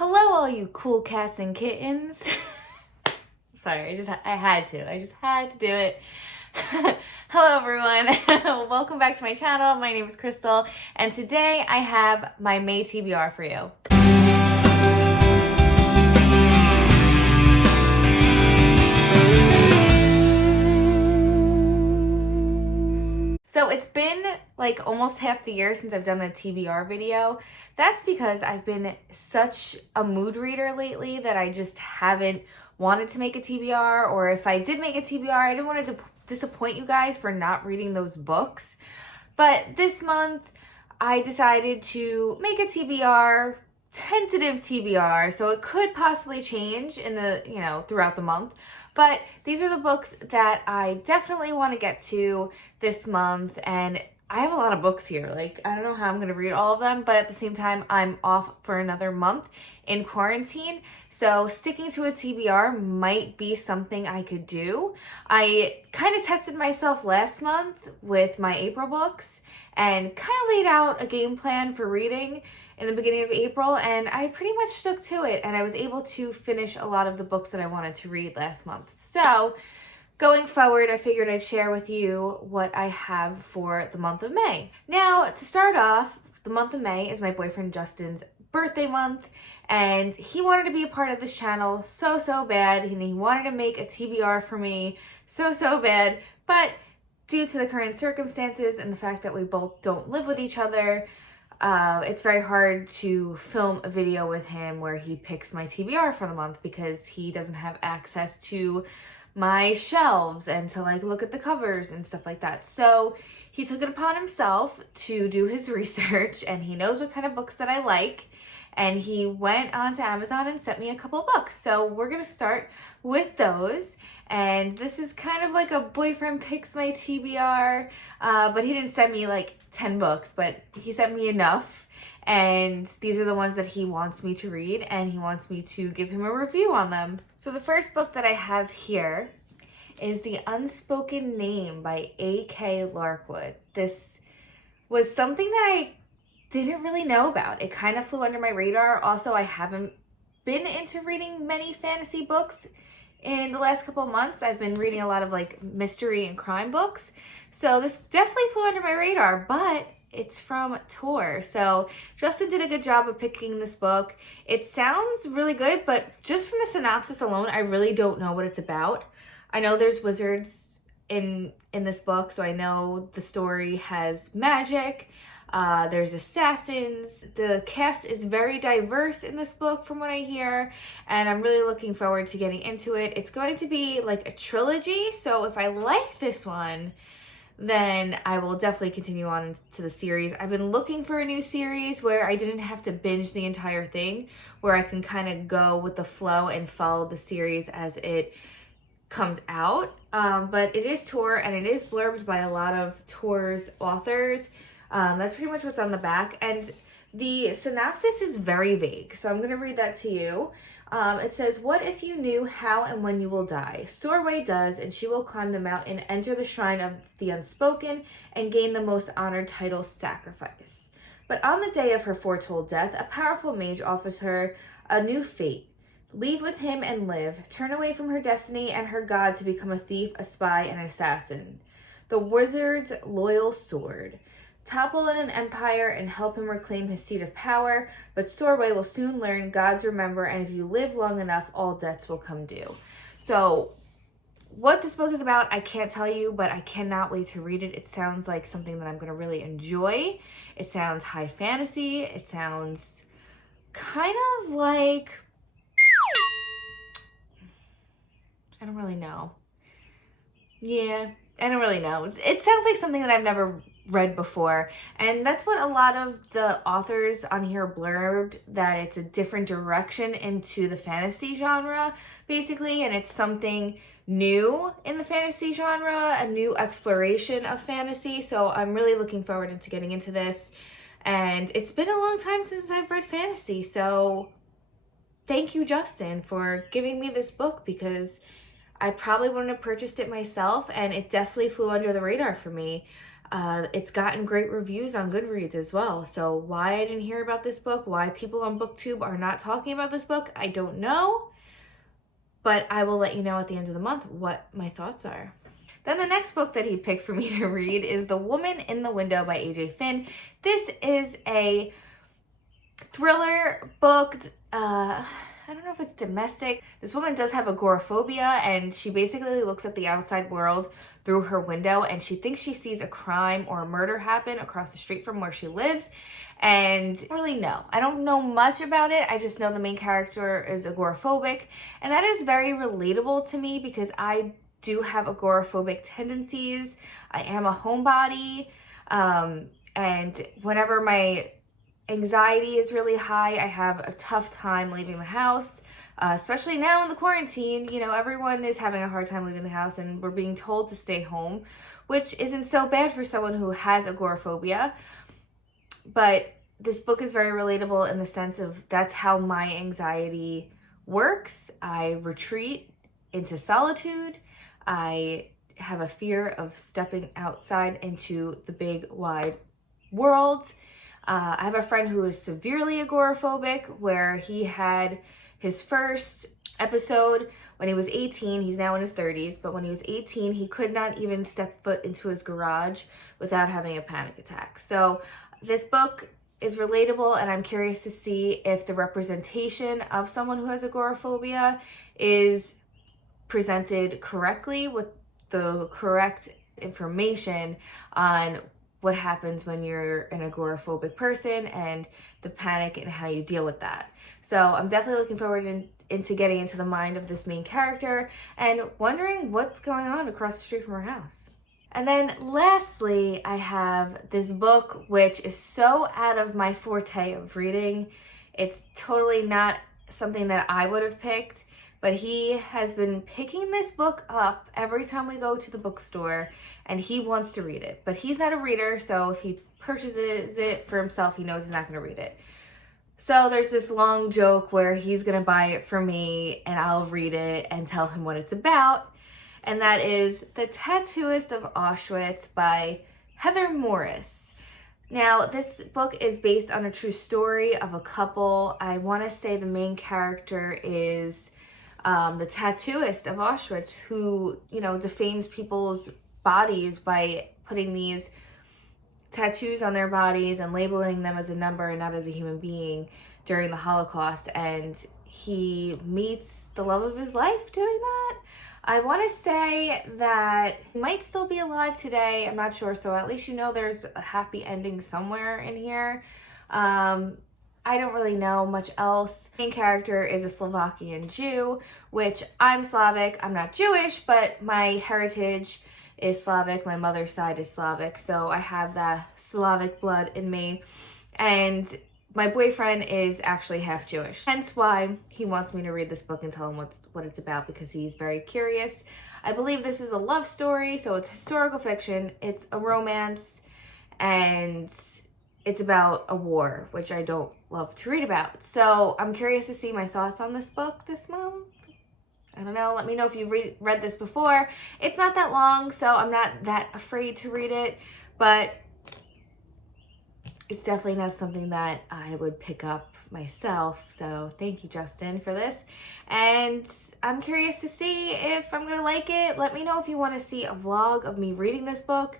Hello, all you cool cats and kittens. Sorry, I had to do it. Hello, everyone. Welcome back to my channel. My name is Crystal, and today I have my May TBR for you. So it's been like almost half the year since I've done a TBR video. That's because I've been such a mood reader lately that I just haven't wanted to make a TBR, or if I did make a TBR, I didn't want to disappoint you guys for not reading those books. But this month I decided to make a TBR, tentative TBR, so it could possibly change in the, throughout the month. But these are the books that I definitely want to get to this month, and I have a lot of books here. Like, I don't know how I'm going to read all of them, but at the same time, I'm off for another month in quarantine, so sticking to a TBR might be something I could do. I kind of tested myself last month with my April books and kind of laid out a game plan for reading in the beginning of April, and I pretty much stuck to it, and I was able to finish a lot of the books that I wanted to read last month. So going forward, I figured I'd share with you what I have for the month of May. Now, to start off, the month of May is my boyfriend Justin's birthday month, and he wanted to be a part of this channel so bad, and he wanted to make a TBR for me so bad, but due to the current circumstances and the fact that we both don't live with each other, it's very hard to film a video with him where he picks my TBR for the month because he doesn't have access to my shelves and to look at the covers and stuff like that. So he took it upon himself to do his research, and he knows what kind of books that I like, and he went onto Amazon and sent me a couple books. So we're gonna start with those, and this is kind of like a boyfriend picks my TBR, but he didn't send me 10 books, but he sent me enough, and these are the ones that he wants me to read, and he wants me to give him a review on them. So the first book that I have here is The Unspoken Name by A.K. Larkwood. This was something that I didn't really know about. It kind of flew under my radar. Also, I haven't been into reading many fantasy books in the last couple of months. I've been reading a lot of mystery and crime books. So this definitely flew under my radar, but it's from Tor. So Justin did a good job of picking this book. It sounds really good, but just from the synopsis alone, I really don't know what it's about. I know there's wizards in this book, so I know the story has magic. There's assassins. The cast is very diverse in this book from what I hear, and I'm really looking forward to getting into it. It's going to be like a trilogy, so if I like this one, then I will definitely continue on to the series. I've been looking for a new series where I didn't have to binge the entire thing, where I can kind of go with the flow and follow the series as it comes out. But it is Tor, and it is blurbed by a lot of Tor's authors. That's pretty much what's on the back, and the synopsis is very vague, so I'm going to read that to you. It says, "What if you knew how and when you will die? Sorway does, and she will climb the mountain, enter the shrine of the unspoken, and gain the most honored title, Sacrifice. But on the day of her foretold death, a powerful mage offers her a new fate. Leave with him and live. Turn away from her destiny and her god to become a thief, a spy, and an assassin. The wizard's loyal sword. Topple in an empire and help him reclaim his seat of power, but Sorway will soon learn gods remember, and if you live long enough, all debts will come due." So what this book is about, I can't tell you, but I cannot wait to read it. It sounds like something that I'm going to really enjoy. It sounds high fantasy. It sounds kind of like, I don't really know. Yeah, I don't really know. It sounds like something that I've never read before, and that's what a lot of the authors on here blurbed, that it's a different direction into the fantasy genre basically, and it's something new in the fantasy genre, a new exploration of fantasy. So I'm really looking forward to getting into this, and it's been a long time since I've read fantasy, so thank you, Justin, for giving me this book, because I probably wouldn't have purchased it myself, and it definitely flew under the radar for me. It's gotten great reviews on Goodreads as well. So why I didn't hear about this book, why people on Booktube are not talking about this book, I don't know. But I will let you know at the end of the month what my thoughts are. Then the next book that he picked for me to read is The Woman in the Window by A.J. Finn. This is a thriller book. I don't know if it's domestic. This woman does have agoraphobia, and she basically looks at the outside world through her window, and she thinks she sees a crime or a murder happen across the street from where she lives. And I don't know much about it. I just know the main character is agoraphobic, and that is very relatable to me because I do have agoraphobic tendencies. I am a homebody, and whenever my anxiety is really high, I have a tough time leaving the house, especially now in the quarantine. You know, everyone is having a hard time leaving the house, and we're being told to stay home, which isn't so bad for someone who has agoraphobia. But this book is very relatable in the sense of that's how my anxiety works. I retreat into solitude. I have a fear of stepping outside into the big, wide world. I have a friend who is severely agoraphobic, where he had his first episode when he was 18. He's now in his 30s, but when he was 18, he could not even step foot into his garage without having a panic attack. So this book is relatable, and I'm curious to see if the representation of someone who has agoraphobia is presented correctly with the correct information on what happens when you're an agoraphobic person and the panic and how you deal with that. So I'm definitely looking forward into getting into the mind of this main character and wondering what's going on across the street from her house. And then lastly, I have this book, which is so out of my forte of reading. It's totally not something that I would have picked, but he has been picking this book up every time we go to the bookstore, and he wants to read it. But he's not a reader, so if he purchases it for himself, he knows he's not going to read it. So there's this long joke where he's going to buy it for me, and I'll read it and tell him what it's about. And that is The Tattooist of Auschwitz by Heather Morris. Now, this book is based on a true story of a couple. I want to say the main character is the tattooist of Auschwitz, who, defames people's bodies by putting these tattoos on their bodies and labeling them as a number and not as a human being during the Holocaust. And he meets the love of his life doing that. I want to say that he might still be alive today. I'm not sure. So at least there's a happy ending somewhere in here. I don't really know much else. The main character is a Slovakian Jew, which I'm Slavic. I'm not Jewish, but my heritage is Slavic. My mother's side is Slavic, so I have that Slavic blood in me. And my boyfriend is actually half Jewish. Hence why he wants me to read this book and tell him what it's about, because he's very curious. I believe this is a love story, so it's historical fiction. It's a romance, and it's about a war, which I don't love to read about. So I'm curious to see my thoughts on this book this month. I don't know. Let me know if you read this before. It's not that long, so I'm not that afraid to read it, but it's definitely not something that I would pick up myself. So thank you, Justin, for this. And I'm curious to see if I'm going to like it. Let me know if you want to see a vlog of me reading this book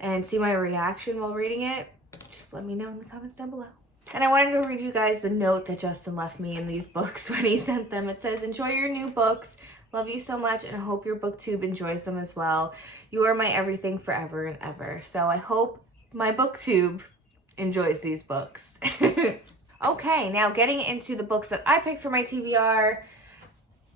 and see my reaction while reading it. Just let me know in the comments down below. And I wanted to read you guys the note that Justin left me in these books when he sent them. It says, "Enjoy your new books. Love you so much, and I hope your booktube enjoys them as well. You are my everything forever and ever." So I hope my booktube enjoys these books. Okay, now getting into the books that I picked for my TBR.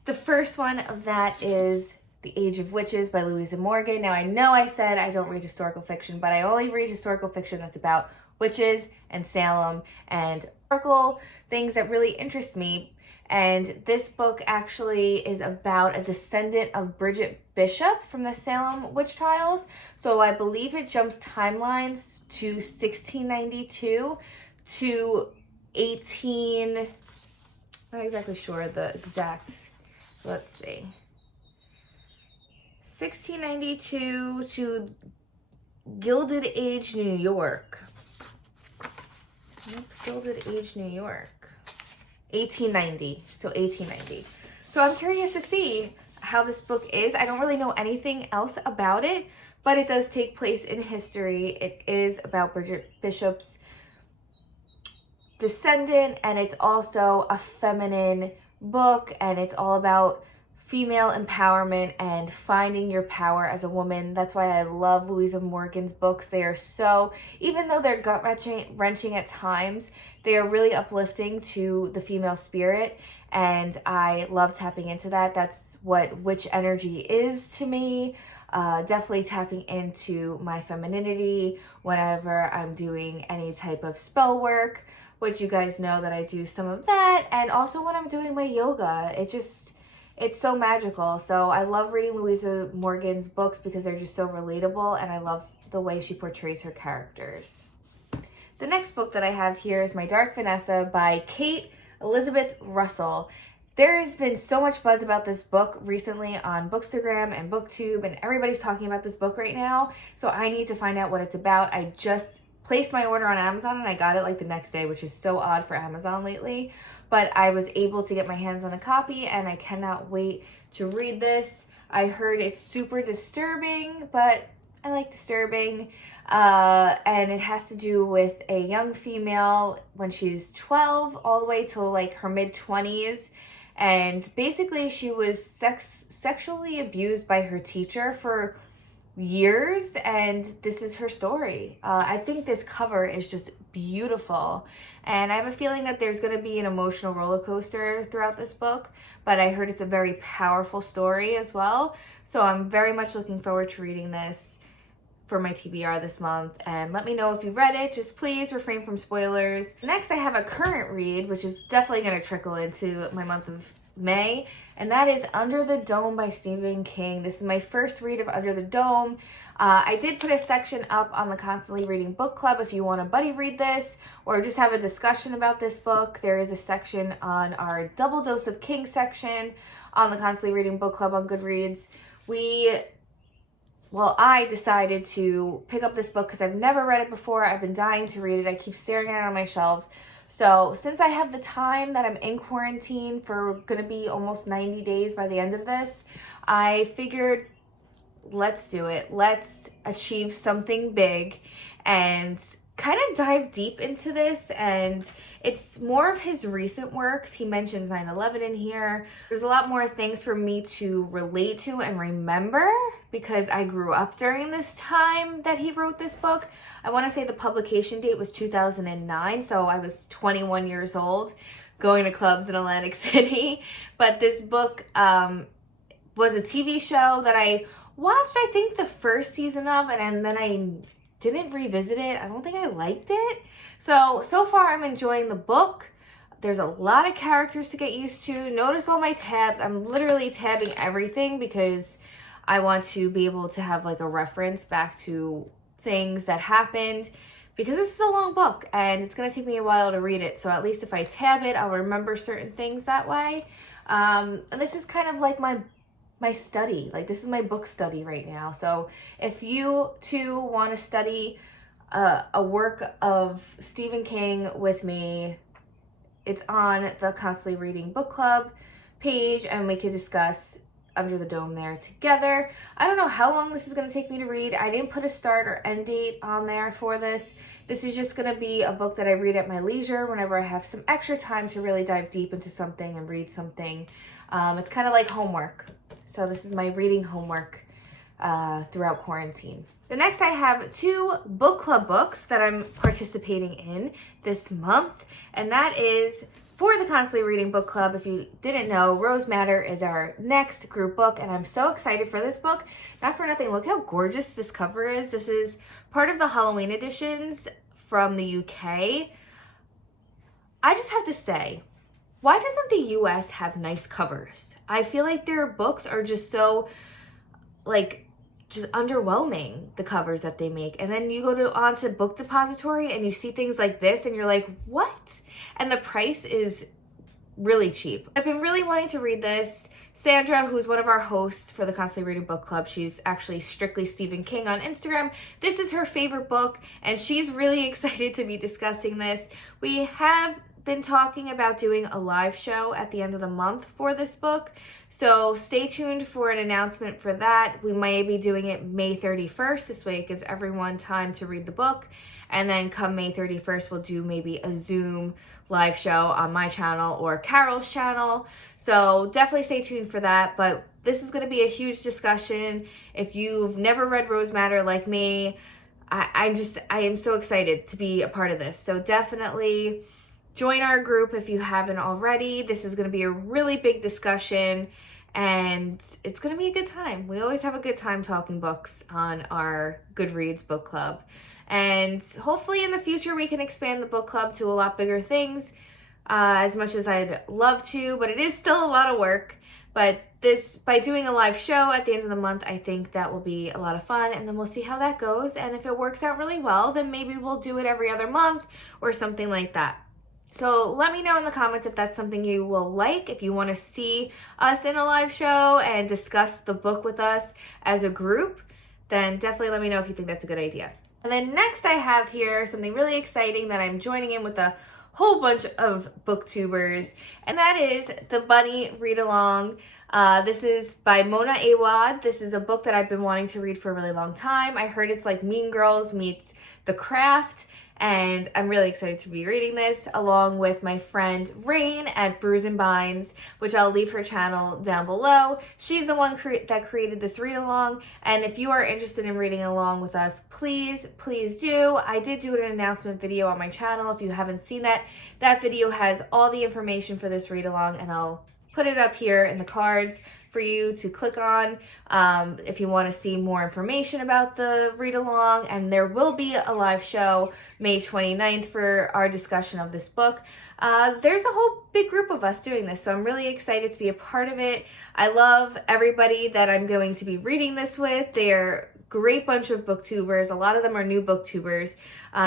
The first one of that is The Age of Witches by Louisa Morgan. Now, I know I said I don't read historical fiction, but I only read historical fiction that's about witches and Salem and historical things that really interest me. And this book actually is about a descendant of Bridget Bishop from the Salem witch trials. So I believe it jumps timelines to 1692 to 18, not exactly sure the exact, let's see, 1692 to Gilded Age New York. What's Gilded Age New York? 1890. So 1890. So I'm curious to see how this book is. I don't really know anything else about it, but it does take place in history. It is about Bridget Bishop's descendant, and it's also a feminine book, and it's all about female empowerment and finding your power as a woman. That's why I love Louisa Morgan's books. They are so, even though they're gut-wrenching at times, they are really uplifting to the female spirit, and I love tapping into that. That's what witch energy is to me. Definitely tapping into my femininity whenever I'm doing any type of spell work, which you guys know that I do some of that, and also when I'm doing my yoga. It's so magical. So I love reading Louisa Morgan's books because they're just so relatable, and I love the way she portrays her characters. The next book that I have here is My Dark Vanessa by Kate Elizabeth Russell. There has been so much buzz about this book recently on Bookstagram and Booktube, and everybody's talking about this book right now. So I need to find out what it's about. I just placed my order on Amazon and I got it like the next day, which is so odd for Amazon lately. But I was able to get my hands on a copy, and I cannot wait to read this. I heard it's super disturbing, but I like disturbing. And it has to do with a young female when she's 12 all the way till like her mid-20s. And basically she was sexually abused by her teacher for years, and this is her story. I think this cover is just beautiful, and I have a feeling that there's going to be an emotional roller coaster throughout this book, but I heard it's a very powerful story as well. So I'm very much looking forward to reading this for my TBR this month, and let me know if you've read it. Just please refrain from spoilers. Next, I have a current read, which is definitely going to trickle into my month of May, and that is Under the Dome by Stephen King. This is my first read of Under the Dome. I did put a section up on the Constantly Reading Book Club if you want to buddy read this or just have a discussion about this book. There is a section on our Double Dose of King section on the Constantly Reading Book Club on Goodreads. I decided to pick up this book because I've never read it before. I've been dying to read it. I keep staring at it on my shelves. So since I have the time that I'm in quarantine for going to be almost 90 days by the end of this, I figured let's do it. Let's achieve something big and kind of dive deep into this. And it's more of his recent works. He mentions 9/11 in here. There's a lot more things for me to relate to and remember because I grew up during this time that he wrote this book. I want to say the publication date was 2009, so I was 21 years old going to clubs in Atlantic City. But this book was a TV show that I watched, I think, the first season of, and then I didn't revisit it. I don't think I liked it. So far I'm enjoying the book. There's a lot of characters to get used to. Notice all my tabs. I'm literally tabbing everything because I want to be able to have like a reference back to things that happened, because this is a long book and it's going to take me a while to read it. So at least if I tab it, I'll remember certain things that way. And this is kind of like my study. Like, this is my book study right now. So if you too want to study a work of Stephen King with me, it's on the Constantly Reading Book Club page, and we can discuss Under the Dome there together. I don't know how long this is going to take me to read. I didn't put a start or end date on there for this. This is just going to be a book that I read at my leisure whenever I have some extra time to really dive deep into something and read something. It's kind of like homework. So this is my reading homework throughout quarantine. The next, I have 2 book club books that I'm participating in this month, and that is for the Constantly Reading Book Club. If you didn't know, Rose Madder is our next group book, and I'm so excited for this book. Not for nothing, look how gorgeous this cover is. This is part of the Halloween editions from the UK. I just have to say, why doesn't the US have nice covers? I feel like their books are just so, just underwhelming, the covers that they make. And then you go onto Book Depository and you see things like this and you're like, what? And the price is really cheap. I've been really wanting to read this. Sandra, who's one of our hosts for the Constantly Reading Book Club, she's actually Strictly Stephen King on Instagram. This is her favorite book, and she's really excited to be discussing this. We have been talking about doing a live show at the end of the month for this book, so stay tuned for an announcement for that. We may be doing it May 31st. This way it gives everyone time to read the book, and then come May 31st we'll do maybe a Zoom live show on my channel or Carol's channel, so definitely stay tuned for that. But this is going to be a huge discussion. If you've never read Rose Madder like me, I am so excited to be a part of this, so definitely join our group if you haven't already. This is going to be a really big discussion, and it's going to be a good time. We always have a good time talking books on our Goodreads book club, and hopefully in the future we can expand the book club to a lot bigger things, as much as I'd love to, but it is still a lot of work. But by doing a live show at the end of the month, I think that will be a lot of fun, and then we'll see how that goes. And if it works out really well, then maybe we'll do it every other month or something like that. So let me know in the comments if that's something you will like, if you want to see us in a live show and discuss the book with us as a group, then definitely let me know if you think that's a good idea. And then next I have here something really exciting that I'm joining in with a whole bunch of booktubers, and that is the Bunny Read Along. This is by Mona Awad. This is a book that I've been wanting to read for a really long time. I heard it's like Mean Girls meets The Craft, and I'm really excited to be reading this along with my friend Raine at Brews and Binds, which I'll leave her channel down below. She's the one that created this read along, and if you are interested in reading along with us, please do. I did do an announcement video on my channel. If you haven't seen that, that video has all the information for this read along, and I'll put it up here in the cards for you to click on if you want to see more information about the read along. And there will be a live show May 29th for our discussion of this book. There's a whole big group of us doing this, so I'm really excited to be a part of it. I love everybody that I'm going to be reading this with. They're great bunch of booktubers. A lot of them are new booktubers.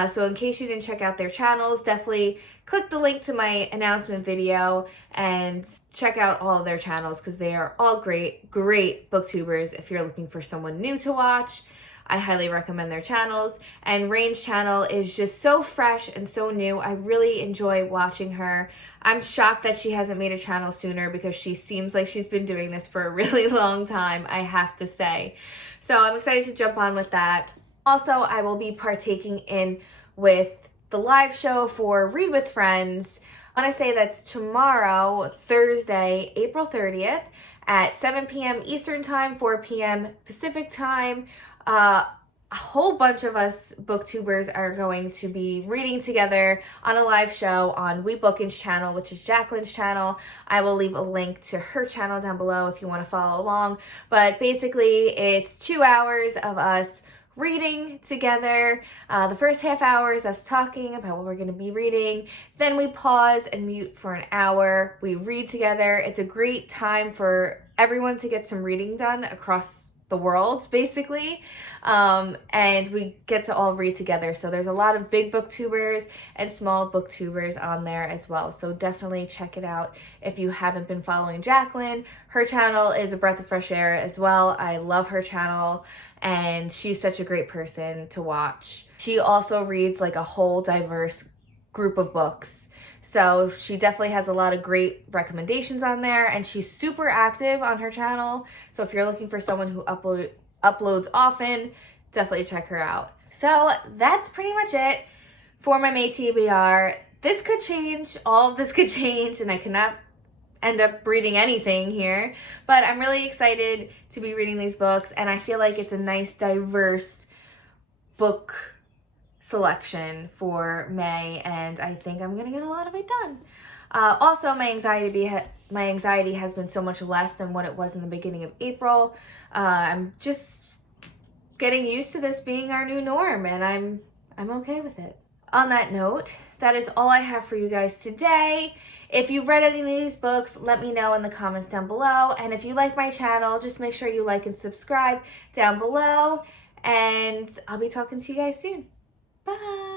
So in case you didn't check out their channels, definitely click the link to my announcement video and check out all of their channels, because they are all great booktubers. If you're looking for someone new to watch, I highly recommend their channels. And Raine's channel is just so fresh and so new. I really enjoy watching her. I'm shocked that she hasn't made a channel sooner, because she seems like she's been doing this for a really long time, I have to say. So I'm excited to jump on with that. Also, I will be partaking in with the live show for Read with Friends. I want to say that's tomorrow, Thursday, April 30th at 7 p.m. Eastern Time, 4 p.m. Pacific Time. A whole bunch of us booktubers are going to be reading together on a live show on WeBooking's channel, which is Jaqueline's channel. I will leave a link to her channel down below if you want to follow along. But basically, it's 2 hours of us reading together. The first half hour is us talking about what we're going to be reading. Then we pause and mute for an hour. We read together. It's a great time for everyone to get some reading done across the world, basically, and we get to all read together. So there's a lot of big booktubers and small booktubers on there as well, so definitely check it out if you haven't been following Jaqueline. Her channel is a breath of fresh air as well. I love her channel, and she's such a great person to watch. She also reads like a whole diverse group of books, so she definitely has a lot of great recommendations on there, and she's super active on her channel. So if you're looking for someone who uploads often, definitely check her out. So that's pretty much it for my May TBR. This could change, all of this could change, and I cannot end up reading anything here, but I'm really excited to be reading these books, and I feel like it's a nice diverse book selection for May, and I think I'm gonna get a lot of it done. Also, my anxiety has been so much less than what it was in the beginning of April. I'm just getting used to this being our new norm, and I'm okay with it. On that note, that is all I have for you guys today. If you've read any of these books, let me know in the comments down below, and if you like my channel, just make sure you like and subscribe down below, and I'll be talking to you guys soon. Bye!